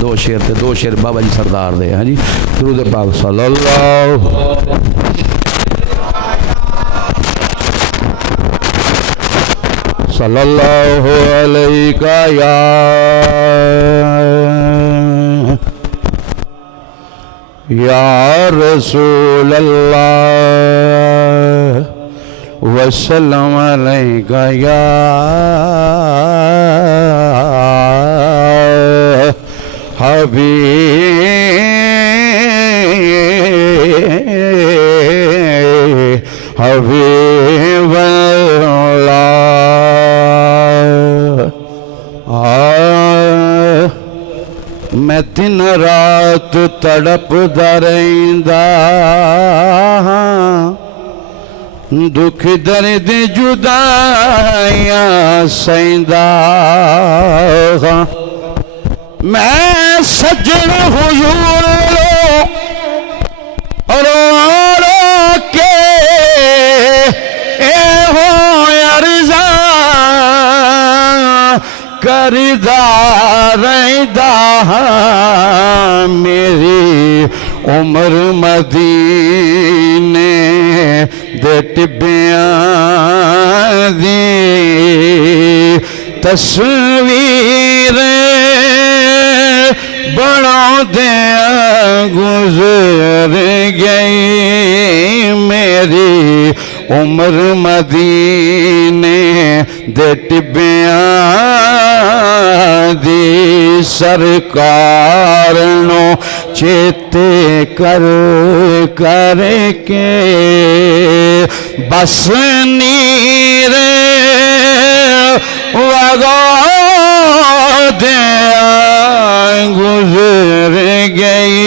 दो शेर बाबा जी सरदार दे। हाँ जी, दुरूद पाक सल्लल्लाहु अलैका या रसूल अल्लाह वसल्लम अलैका या हबीब मैं दिन रात तड़पदा रहिंदा दुख दर्द जुदाइयां सहिंदा मैं सज्जन हुजूर रो रो के हो अर्ज़ा करदा रहंदा मेरी उम्र मदीने दे टिब्बियां दी तस्वीर बनादे गुजर गई मेरी उम्र मदीने दे टिब्बियां दी सरकार नो चेते कर के बस नीर वगा दे गुजर गई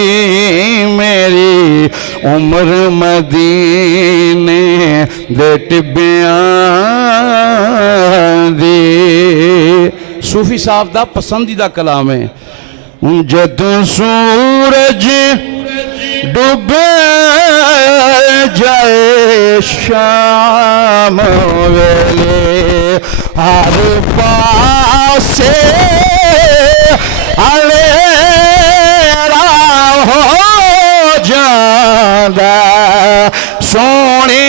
मेरी उम्र मदीने दे टिब्बियां दी। सूफी साहब दा पसंदीदा कलाम है। जदों सूरज डूबे जाए शाम वेले हर पासे अलेरा हो जांदा सोने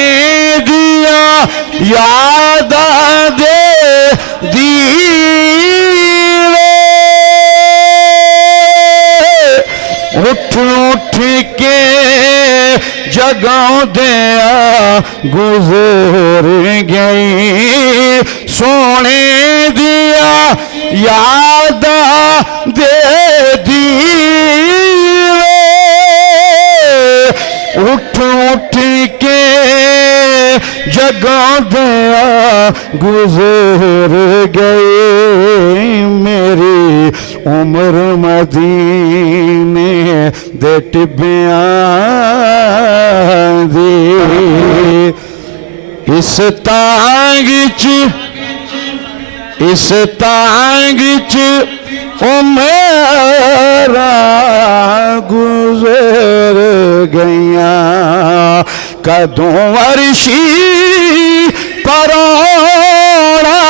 दिया याद दे दीवे उठ उठ के जगांदे गुजर गई सोने दिया याद दे दीवे उठ उठ के जगांदे गुजर गई मेरी उम्र मदीने दे टिब्बियां दी। इस तांग च उमेरा गुजर गईयां कदों वर्षी परोड़ा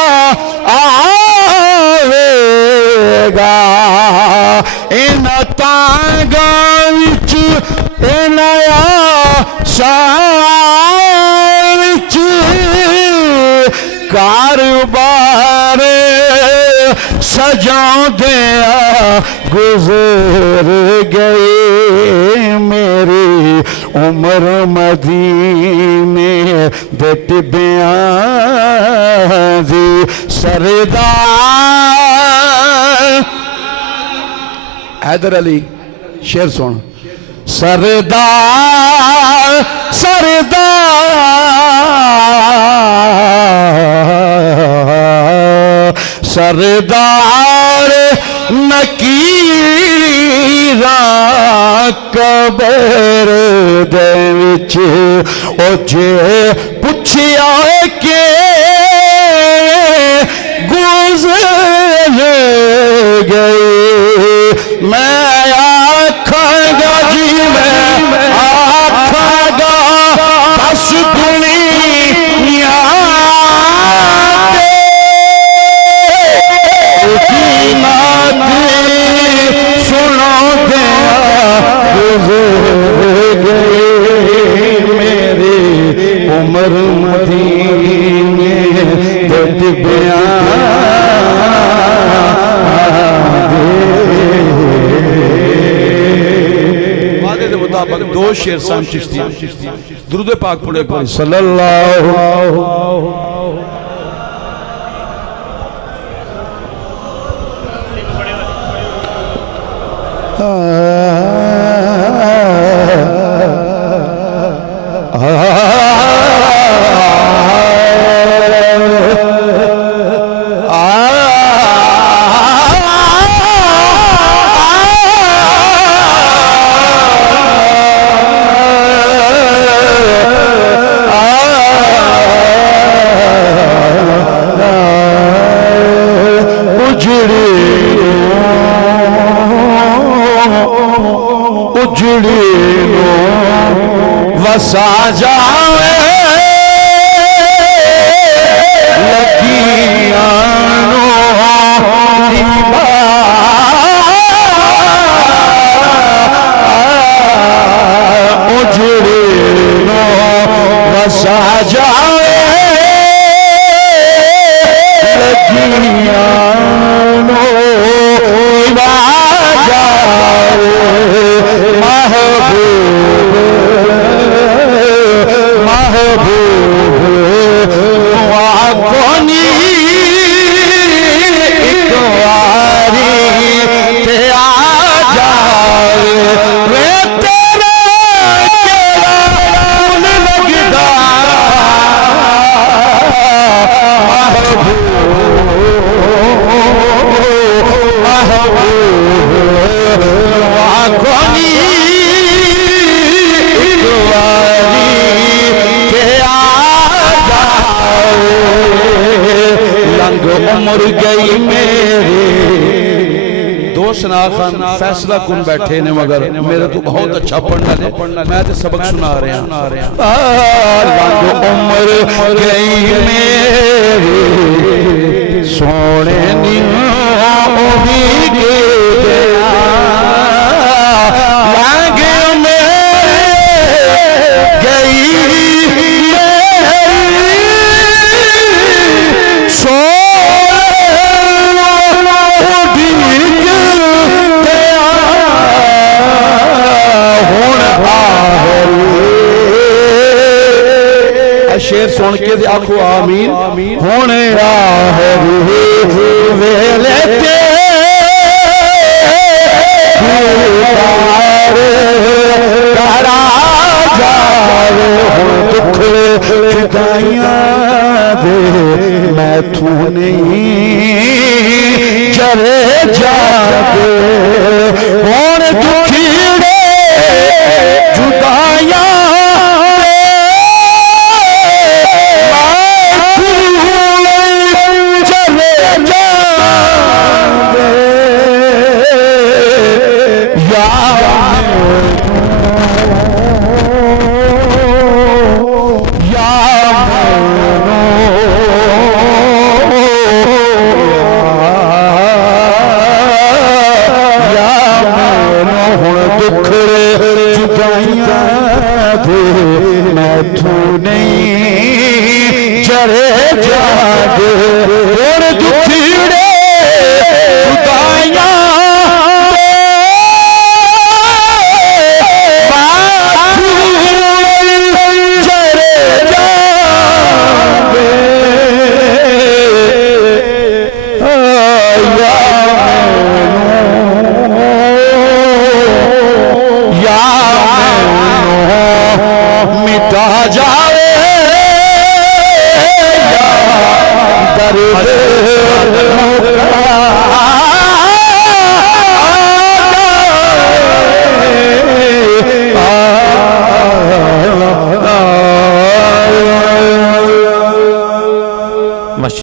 आवेगा इन तांगां विच नया साल विच कारोबार सजांदे गुजर गई मेरी उम्र मदीने दे टिब्बियां दी। सरदार हैदर अली शेर सुन। सरदार सरदार नकीरा कबर दे विच ओ जे पुछया के गुजर गए मैं आखांगा जी मैं आखांगा बस दुनिया सुन मुताबिक दो शेर सन चिश्तियां दुरूद पाक पढ़े पर सल्लल्लाहु वसा जावे लगियानो उजड़े नो वसा जावे लगियानो उम्र गई मेरे दोस्त ना खान फैसला कुन बैठे ने मगर मेरे तो बहुत अच्छा पढ़ना है मैं तो सबक सुना रहा उम्र गई मेरे सोने शेर सुन के आखो आमीन होने वेले दुख जुदाइयां दे मैं तू नहीं जरे जागे होन दुखी जुदाइयां मैं तू नहीं जरे जागे और दुखीड़े जुदाइयां जरे जागे या मिटा जा